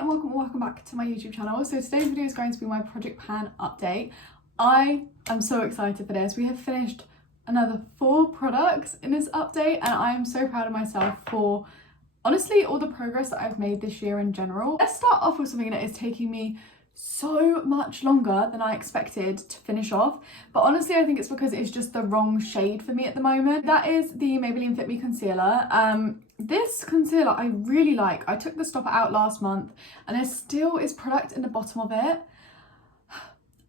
and welcome back to my YouTube channel. So today's video is going to be my Project Pan update. I am so excited for this. We have finished another 4 products in this update and I am so proud of myself for honestly all the progress that I've made this year in general. Let's start off with something that is taking me so much longer than I expected to finish off, but honestly I think it's because it's just the wrong shade for me at the moment. That is the Maybelline Fit Me concealer. This concealer I really like. I took the stopper out last month and there still is product in the bottom of it.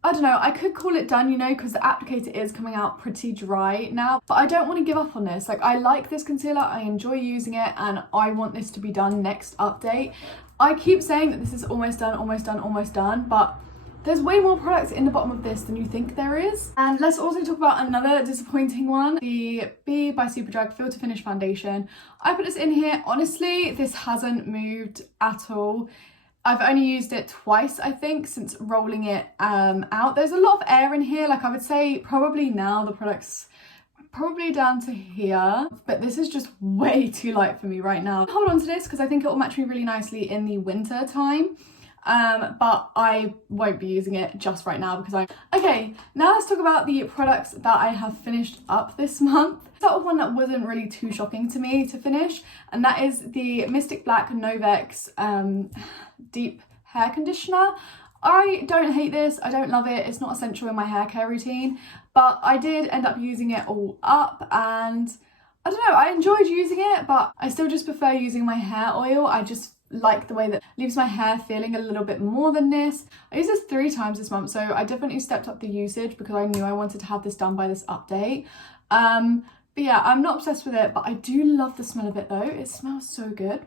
I don't know, I could call it done, you know, because the applicator is coming out pretty dry now, but I don't want to give up on this. Like, I like this concealer, I enjoy using it, and I want this to be done next update. I keep saying that this is almost done, but there's way more products in the bottom of this than you think there is. And let's also talk about another disappointing one, the B by Superdrug Filter Finish Foundation. I put this in here. Honestly, this hasn't moved at all. I've only used it twice, I think, since rolling it out. There's a lot of air in here. Like, I would say probably now the product's probably down to here, but this is just way too light for me right now. Hold on to this because I think it will match me really nicely in the winter time. But I won't be using it just right now because Okay, now let's talk about the products that I have finished up this month. Start with one that wasn't really too shocking to me to finish, and that is the Mystic Black Novex Deep Hair Conditioner. I don't hate this, I don't love it, it's not essential in my hair care routine, but I did end up using it all up and I don't know, I enjoyed using it, but I still just prefer using my hair oil. I just like the way that leaves my hair feeling a little bit more than this. I used this 3 times this month, so I definitely stepped up the usage because I knew I wanted to have this done by this update. But yeah, I'm not obsessed with it, but I do love the smell of it though. It smells so good.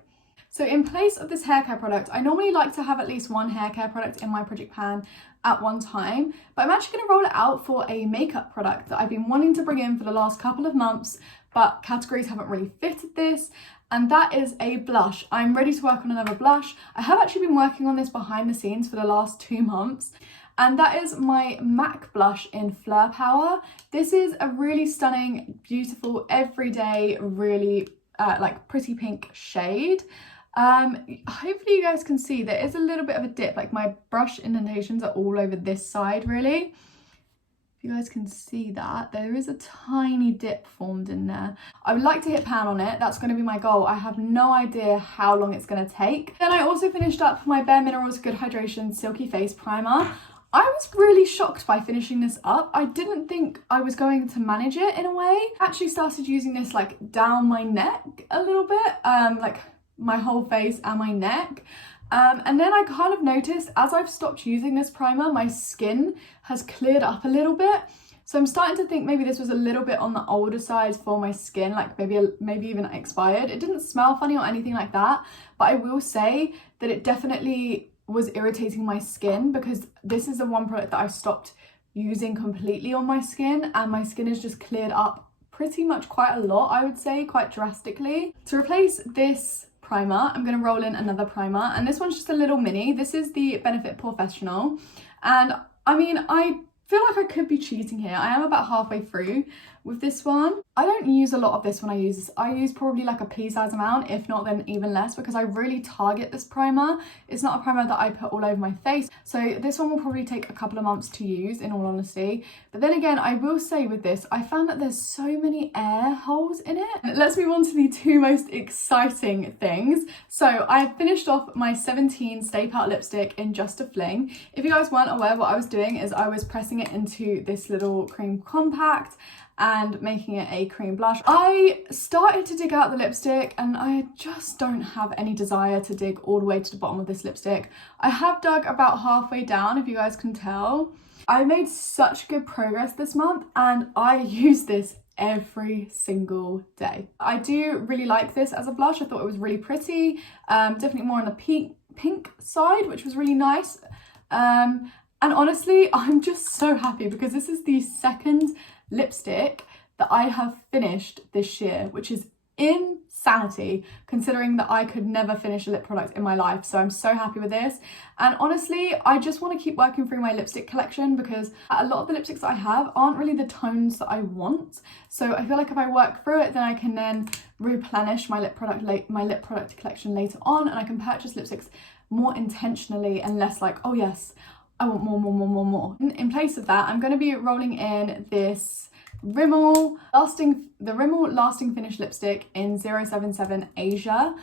So in place of this hair care product, I normally like to have at least one hair care product in my Project Pan at one time, but I'm actually going to roll it out for a makeup product that I've been wanting to bring in for the last couple of months, but categories haven't really fitted this, and that is a blush. I'm ready to work on another blush. I have actually been working on this behind the scenes for the last 2 months, and that is my MAC blush in Fleur Power. This is a really stunning, beautiful, everyday, really like pretty pink shade. Hopefully you guys can see there is a little bit of a dip, like my brush indentations are all over this side really. If you guys can see that, there is a tiny dip formed in there. I would like to hit pan on it, that's going to be my goal. I have no idea how long it's going to take. Then I also finished up my Bare Minerals Good Hydration Silky Face Primer. I was really shocked by finishing this up. I didn't think I was going to manage it in a way. I actually started using this like down my neck a little bit, like my whole face and my neck, and then I kind of noticed as I've stopped using this primer, my skin has cleared up a little bit, so I'm starting to think maybe this was a little bit on the older side for my skin, like maybe even expired. It didn't smell funny or anything like that, but I will say that it definitely was irritating my skin because this is the one product that I've stopped using completely on my skin, and my skin has just cleared up pretty much quite a lot, I would say, quite drastically. To replace this primer, I'm going to roll in another primer, and this one's just a little mini. This is the Benefit Professional, and I mean, I feel like I could be cheating here. I am about halfway through with this one. I don't use a lot of this when I use this. I use probably like a pea size amount, if not then even less, because I really target this primer. It's not a primer that I put all over my face. So this one will probably take a couple of months to use, in all honesty. But then again, I will say with this, I found that there's so many air holes in it. Let's move on to the 2 most exciting things. So I finished off my 17 Stay Put lipstick in Just a Fling. If you guys weren't aware, what I was doing is I was pressing it into this little cream compact and making it a cream blush. I started to dig out the lipstick and I just don't have any desire to dig all the way to the bottom of this lipstick. I have dug about halfway down, if you guys can tell. I made such good progress this month and I use this every single day. I do really like this as a blush. I thought it was really pretty, definitely more on the pink side, which was really nice. And honestly, I'm just so happy because this is the 2nd lipstick that I have finished this year, which is insanity considering that I could never finish a lip product in my life. So I'm so happy with this, and honestly I just want to keep working through my lipstick collection because a lot of the lipsticks that I have aren't really the tones that I want, so I feel like if I work through it then I can then replenish my lip product collection later on, and I can purchase lipsticks more intentionally and less like, oh yes, I want more, more, more, more, more. In place of that, I'm going to be rolling in this Rimmel Lasting Finish lipstick in 077 Asia.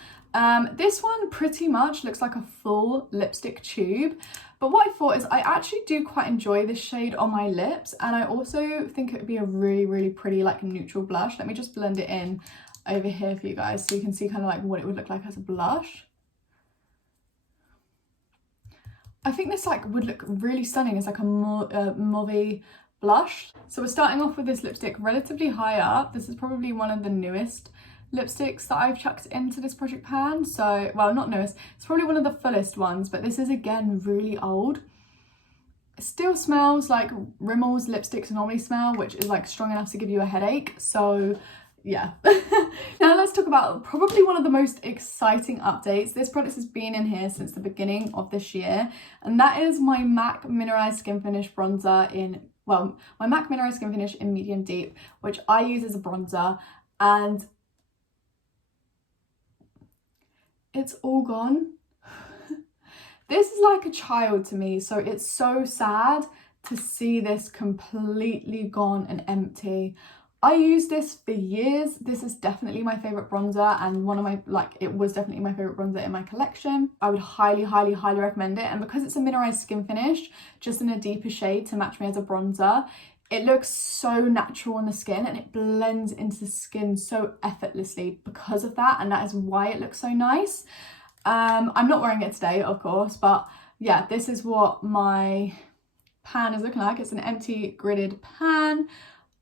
This one pretty much looks like a full lipstick tube, but what I thought is I actually do quite enjoy this shade on my lips, and I also think it would be a really, really pretty like neutral blush. Let me just blend it in over here for you guys so you can see kind of like what it would look like as a blush. I think this like would look really stunning as like a mauve blush. So we're starting off with this lipstick relatively high up. This is probably one of the newest lipsticks that I've chucked into this project pan. So, well, not newest, it's probably one of the fullest ones, but this is again really old. It still smells like Rimmel's lipsticks normally smell, which is like strong enough to give you a headache. So yeah. Now let's talk about probably one of the most exciting updates. This product has been in here since the beginning of this year, and that is my MAC Mineralized Skin Finish bronzer in, well, my MAC Mineralized Skin Finish in Medium Deep, which I use as a bronzer, and it's all gone. This is like a child to me, so it's so sad to see this completely gone and empty. I used this for years. This is definitely my favorite bronzer, and one of my, like, it was definitely my favorite bronzer in my collection. I would highly, highly, highly recommend it. And because it's a mineralized skin finish, just in a deeper shade to match me as a bronzer, it looks so natural on the skin and it blends into the skin so effortlessly because of that, and that is why it looks so nice. I'm not wearing it today, of course, but yeah, this is what my pan is looking like. It's an empty gridded pan.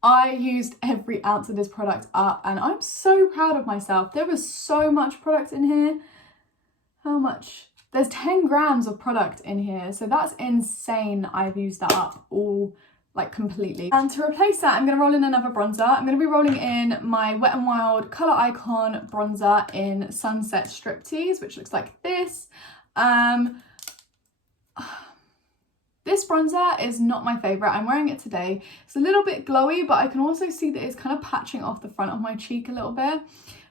I used every ounce of this product up and I'm so proud of myself. There was so much product in here. How much? There's 10 grams of product in here, so that's insane. I've used that up all like completely. And to replace that, I'm going to roll in another bronzer. I'm going to be rolling in my Wet n Wild Colour Icon bronzer in Sunset Striptease, which looks like this. This bronzer is not my favourite. I'm wearing it today. It's a little bit glowy, but I can also see that it's kind of patching off the front of my cheek a little bit.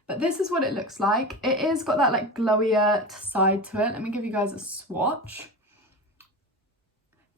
But this is what it looks like. It is got that like glowier side to it. Let me give you guys a swatch.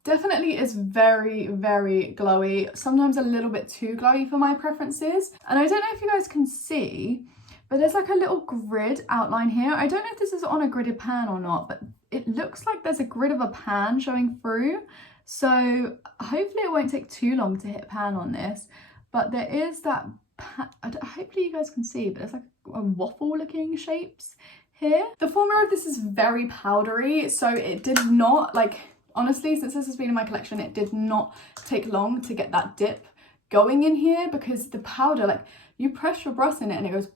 Definitely is very, very glowy. Sometimes a little bit too glowy for my preferences. And I don't know if you guys can see, but there's like a little grid outline here. I don't know if this is on a gridded pan or not, but it looks like there's a grid of a pan showing through. So hopefully it won't take too long to hit pan on this. But there is that, hopefully you guys can see, but there's like a waffle looking shapes here. The formula of this is very powdery, so it did not, like, honestly, since this has been in my collection, it did not take long to get that dip going in here, because the powder, like, you press your brush in it and it goes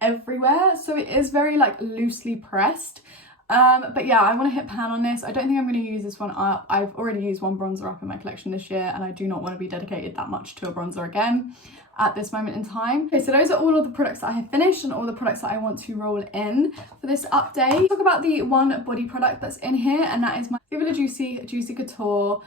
everywhere. So it is very like loosely pressed. But yeah, I want to hit pan on this. I don't think I'm going to use this one up. I've already used one bronzer up in my collection this year, and I do not want to be dedicated that much to a bronzer again at this moment in time. Okay, so those are all of the products that I have finished and all the products that I want to roll in for this update. Talk about the one body product that's in here, and that is my Viva La Juicy Couture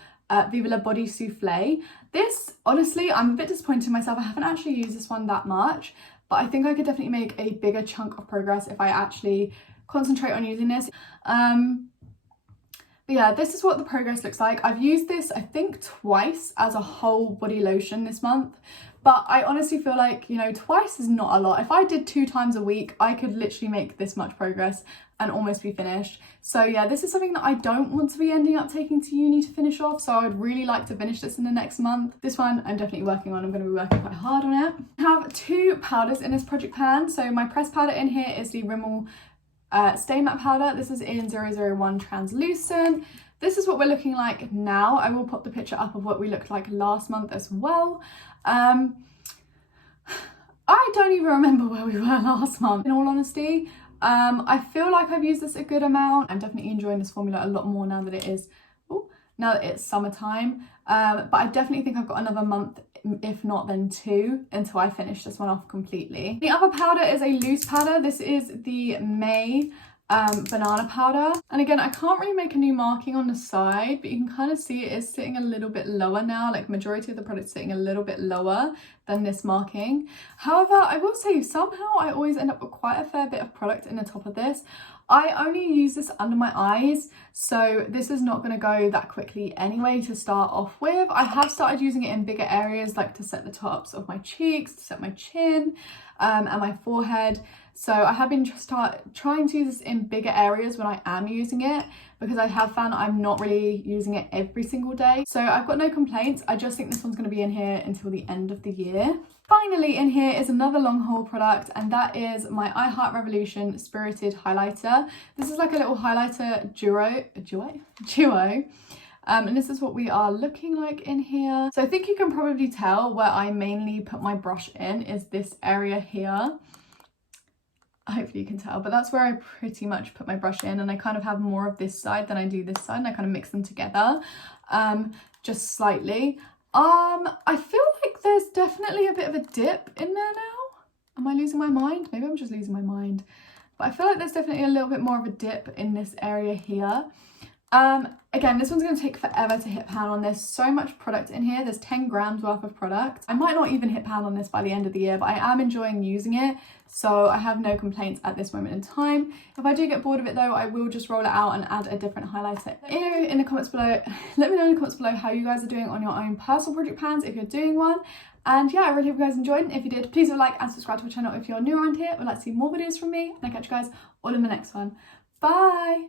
Viva La Body Souffle. This, honestly, I'm a bit disappointed in myself. I haven't actually used this one that much, but I think I could definitely make a bigger chunk of progress if I actually concentrate on using this. But yeah, this is what the progress looks like. I've used this, I think, twice as a whole body lotion this month, but I honestly feel like, you know, twice is not a lot. If I did 2 times a week, I could literally make this much progress and almost be finished. So yeah, this is something that I don't want to be ending up taking to uni to finish off, so I would really like to finish this in the next month. This one I'm definitely working on. I'm going to be working quite hard on it. I have 2 powders in this project pan. So my pressed powder in here is the Rimmel Stay Matte powder. This is in 001 Translucent. This is what we're looking like now. I will pop the picture up of what we looked like last month as well. I don't even remember where we were last month, in all honesty. I feel like I've used this a good amount. I'm definitely enjoying this formula a lot more now that it is, now that it's summertime. But I definitely think I've got another month, if not then 2, until I finish this one off completely. The other powder is a loose powder. This is the May banana powder, and again, I can't really make a new marking on the side, but you can kind of see it is sitting a little bit lower now. Like, majority of the product sitting a little bit lower than this marking. However, I will say somehow I always end up with quite a fair bit of product in the top of this. I only use this under my eyes, so this is not going to go that quickly anyway to start off with. I have started using it in bigger areas, like to set the tops of my cheeks, to set my chin and my forehead. So I have been trying to use this in bigger areas when I am using it, because I have found I'm not really using it every single day. So I've got no complaints. I just think this one's going to be in here until the end of the year. Finally in here is another long haul product, and that is my I Heart Revolution Spirited Highlighter. This is like a little highlighter duo. And this is what we are looking like in here. So I think you can probably tell where I mainly put my brush in is this area here. Hopefully you can tell, but that's where I pretty much put my brush in, and I kind of have more of this side than I do this side, and I kind of mix them together just slightly. I feel like there's definitely a bit of a dip in there now. Am I losing my mind? Maybe I'm just losing my mind, but I feel like there's definitely a little bit more of a dip in this area here. Again, this one's going to take forever to hit pan on. There's so much product in here. There's 10 grams worth of product. I might not even hit pan on this by the end of the year, but I am enjoying using it, so I have no complaints at this moment in time. If I do get bored of it though, I will just roll it out and add a different highlighter. Let me know in the comments below how you guys are doing on your own personal project pans, if you're doing one. And yeah, I really hope you guys enjoyed, and if you did, please leave a like and subscribe to my channel if you're new around here or would like to see more videos from me, and I'll catch you guys all in the next one. Bye!